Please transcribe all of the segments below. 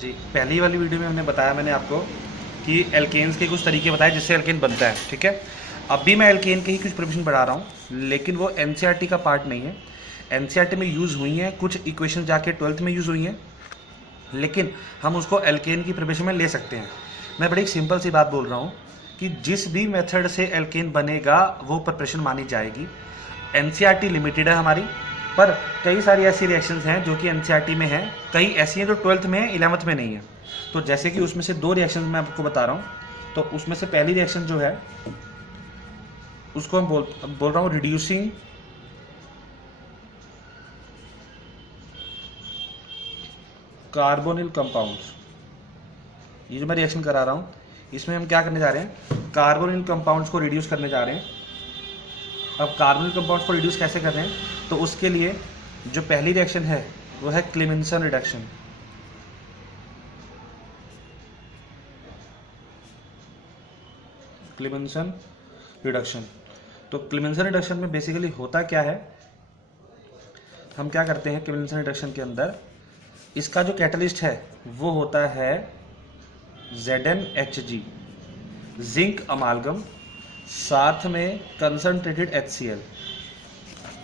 जी, पहली वाली वीडियो में हमने बताया मैंने आपको कि एल्केन्स के कुछ तरीके बताए जिससे एल्केन बनता है, ठीक है। अब भी मैं एल्केन के ही कुछ प्रिपरेशन पढ़ा रहा हूँ, लेकिन वो एनसीईआरटी का पार्ट नहीं है। एनसीईआरटी में यूज़ हुई हैं, कुछ इक्वेशन जाके 12th में यूज़ हुई हैं, लेकिन हम उसको एल्केन की प्रिपरेशन में ले सकते हैं। मैं बड़ी सिंपल सी बात बोल रहा हूँ कि जिस भी मेथड से एल्केन बनेगा वो प्रिपरेशन मानी जाएगी। एनसीईआरटी लिमिटेड है हमारी, पर कई सारी ऐसी रिएक्शंस हैं जो कि एनसीईआरटी में हैं, कई ऐसी हैं जो 12th में है, 11th में नहीं है। तो जैसे कि उसमें से 2 रिएक्शंस मैं आपको बता रहा हूँ। तो उसमें से पहली रिएक्शन जो है उसको हम बोल रहा हूँ रिड्यूसिंग कार्बोनिल कंपाउंड्स। ये जो मैं रिएक्शन करा रहा हूँ इसमें हम क्या करने जा रहे हैं, कार्बोनिल कंपाउंड्स को रिड्यूस करने जा रहे हैं। अब कार्बोनिल कंपाउंड्स को रिड्यूस कैसे कर रहे हैं, तो उसके लिए जो पहली रिएक्शन है वो है क्लेमेंसन रिडक्शन। Clemmensen reduction. तो क्लेमेंसन रिडक्शन में बेसिकली होता क्या है, हम क्या करते हैं क्लेमेंसन रिडक्शन के अंदर, इसका जो कैटलिस्ट है वो होता है ZnHg, जिंक अमालगम, साथ में कंसंट्रेटेड HCl।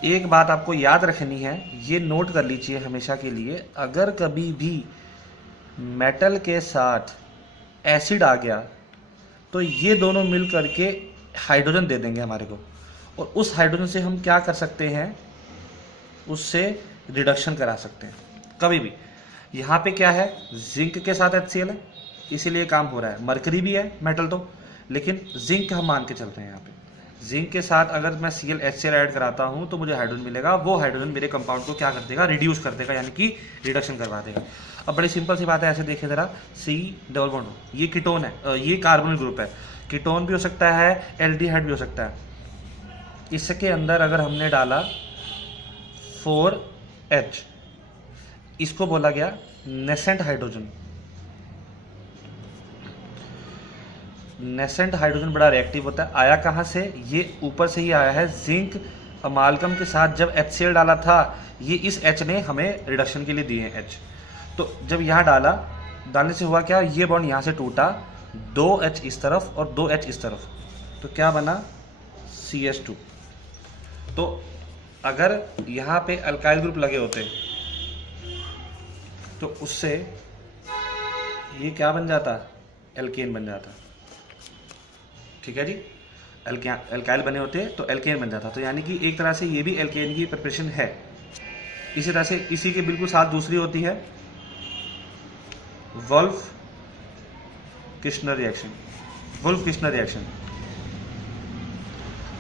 एक बात आपको याद रखनी है, ये नोट कर लीजिए हमेशा के लिए, अगर कभी भी मेटल के साथ एसिड आ गया तो ये दोनों मिल करके हाइड्रोजन दे देंगे हमारे को, और उस हाइड्रोजन से हम क्या कर सकते हैं, उससे रिडक्शन करा सकते हैं कभी भी। यहाँ पे क्या है, जिंक के साथ HCl है इसीलिए काम हो रहा है। मरकरी भी है मेटल तो, लेकिन जिंक हम मान के चल रहे हैं यहाँ पे। जिंक के साथ अगर मैं HCl ऐड कराता हूँ तो मुझे हाइड्रोजन मिलेगा, वो हाइड्रोजन मेरे कंपाउंड को क्या कर देगा, रिड्यूस कर देगा, यानी कि रिडक्शन करवा देगा। अब बड़ी सिंपल सी बात है, ऐसे देखें ज़रा, C डबल बॉन्ड, ये कीटोन है, ये कार्बोनिल ग्रुप है, कीटोन भी हो सकता है, एल्डिहाइड भी हो सकता है। इसके अंदर अगर हमने डाला 4H, इसको बोला गया नेसेंट हाइड्रोजन। नेसेंट हाइड्रोजन बड़ा रिएक्टिव होता है। आया कहाँ से, ये ऊपर से ही आया है। जिंक अमालगम के साथ जब HCl डाला था, ये इस H ने हमें रिडक्शन के लिए दिए हैं H। तो जब यहाँ डालने से हुआ क्या, ये बॉन्ड यहाँ से टूटा, 2H इस तरफ और 2H इस तरफ, तो क्या बना, CH2। तो अगर यहाँ पे अल्काइल ग्रुप लगे होते तो उससे ये क्या बन जाता, एल्केन बन जाता, ठीक है जी। अल्काइल बने होते तो एल्केन बन जाता। तो यानी कि एक तरह से ये भी एल्केन की प्रिपरेशन है। इसी तरह से इसी के बिल्कुल साथ दूसरी होती है वुल्फ किर्शनर रिएक्शन। वुल्फ किर्शनर रिएक्शन,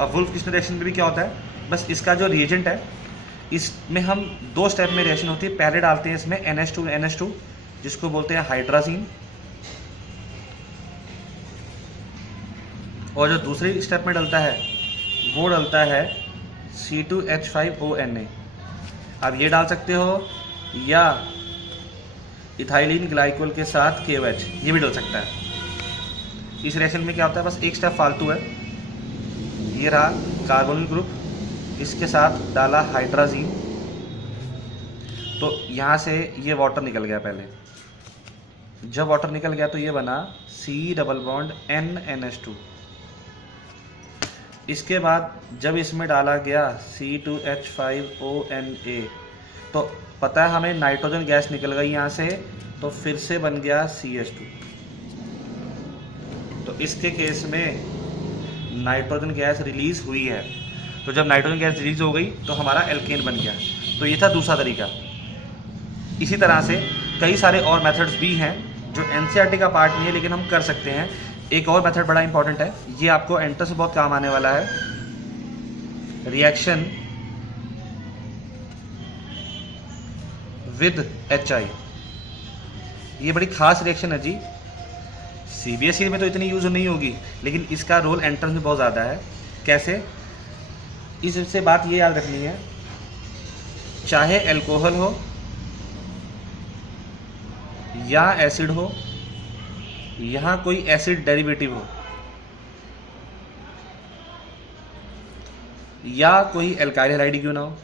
अब वुल्फ किर्शनर रिएक्शन में भी क्या होता है, बस इसका जो रिएजेंट है, इसमें हम 2 स्टेप में रिएक्शन होती है। पहले डालते हैं इसमें NH2 जिसको बोलते हैं हाइड्राजीन, और जो दूसरी स्टेप में डलता है वो डलता है C2H5ONA। आप ये डाल सकते हो, या इथाइलिन ग्लाइकोल के साथ KOH, ये भी डल सकता है। इस रिएक्शन में क्या होता है, बस एक स्टेप फालतू है। ये रहा कार्बोनिल ग्रुप, इसके साथ डाला हाइड्राजीन, तो यहाँ से ये वाटर निकल गया। पहले जब वाटर निकल गया तो ये बना C डबल बॉन्ड NNH2। इसके बाद जब इसमें डाला गया C2H5ONA, तो पता है हमें नाइट्रोजन गैस निकल गई यहाँ से, तो फिर से बन गया CH2। तो इसके केस में नाइट्रोजन गैस रिलीज हुई है, तो जब नाइट्रोजन गैस रिलीज हो गई तो हमारा एल्केन बन गया। तो ये था दूसरा तरीका। इसी तरह से कई सारे और मेथड्स भी हैं जो एनसीईआरटी का पार्ट नहीं है, लेकिन हम कर सकते हैं। एक और मेथड बड़ा इंपॉर्टेंट है, ये आपको एंट्रेंस में बहुत काम आने वाला है, रिएक्शन विद HI। ये बड़ी खास रिएक्शन है जी, CBSE में तो इतनी यूज नहीं होगी, लेकिन इसका रोल एंट्रेंस में बहुत ज़्यादा है। कैसे, इससे बात ये याद रखनी है, चाहे अल्कोहल हो या एसिड हो, यहाँ कोई एसिड डेरिवेटिव हो, या कोई एल्काइल हैलाइड क्यों ना हो,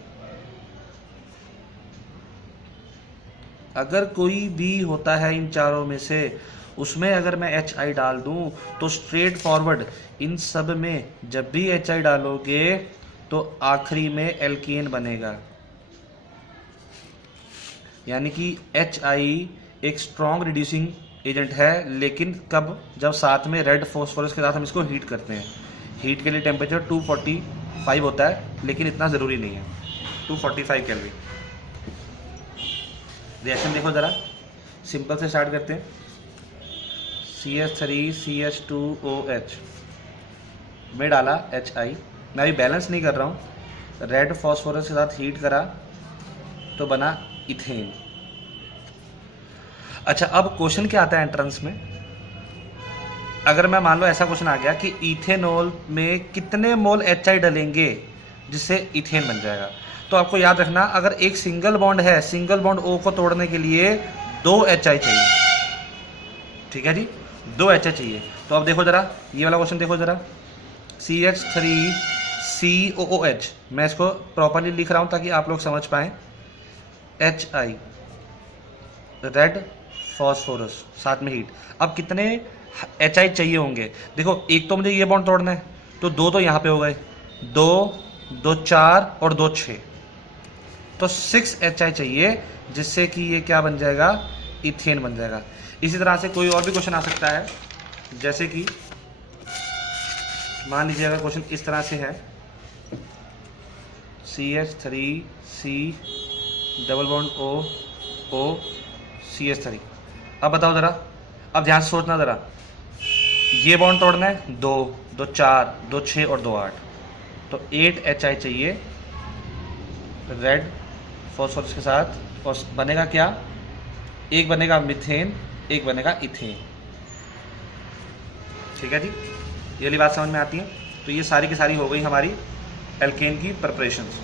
अगर कोई भी होता है इन चारों में से, उसमें अगर मैं HI डाल दूं तो स्ट्रेट फॉरवर्ड इन सब में जब भी HI डालोगे तो आखिरी में एल्केन बनेगा। यानी कि HI एक स्ट्रॉन्ग रिड्यूसिंग एजेंट है, लेकिन कब? जब साथ में रेड फॉस्फोरस के साथ हम इसको हीट करते हैं। हीट के लिए टेम्परेचर 245 होता है, लेकिन इतना ज़रूरी नहीं है, 245 केल्विन। रिएक्शन देखो ज़रा, सिंपल से स्टार्ट करते हैं। CH3CH2OH में डाला HI, मैं अभी बैलेंस नहीं कर रहा हूँ, रेड फॉस्फोरस के साथ हीट करा तो बना इथेन। अच्छा, अब क्वेश्चन क्या आता है एंट्रेंस में? अगर मैं मान लो ऐसा क्वेश्चन आ गया कि इथेनॉल में कितने मोल HI डलेंगे जिससे इथेन बन जाएगा, तो आपको याद रखना, अगर एक सिंगल बॉन्ड है, सिंगल बॉन्ड O को तोड़ने के लिए 2 HI चाहिए। ठीक है जी, 2 HI चाहिए। तो अब देखो जरा, ये वाला क्वेश्चन देखो जरा, CH3COOH, मैं इसको प्रॉपरली लिख रहा हूं ताकि आप लोग समझ पाएं। HI रेड फॉस्फोरस, साथ में हीट। अब कितने HI चाहिए होंगे? देखो, एक तो मुझे ये बॉन्ड तोड़ना है, तो 2 तो यहाँ पे हो गए, 2 2 4 और 2 6, तो 6 HI चाहिए, जिससे कि ये क्या बन जाएगा? इथेन बन जाएगा। इसी तरह से कोई और भी क्वेश्चन आ सकता है, जैसे कि मान लीजिए अगर क्वेश्चन इस तरह से है, CH3C double bond O CH3। अब बताओ ज़रा, अब ध्यान से सोचना ज़रा, ये बॉन्ड तोड़ना है, 2 2 4 2 6 और 2 8, तो 8 HI चाहिए रेड फॉस्फोरस के साथ, और बनेगा क्या? एक बनेगा मीथेन, एक बनेगा इथेन। ठीक है जी, ये वाली बात समझ में आती है? तो ये सारी की सारी हो गई हमारी एल्केन की प्रिपरेशंस।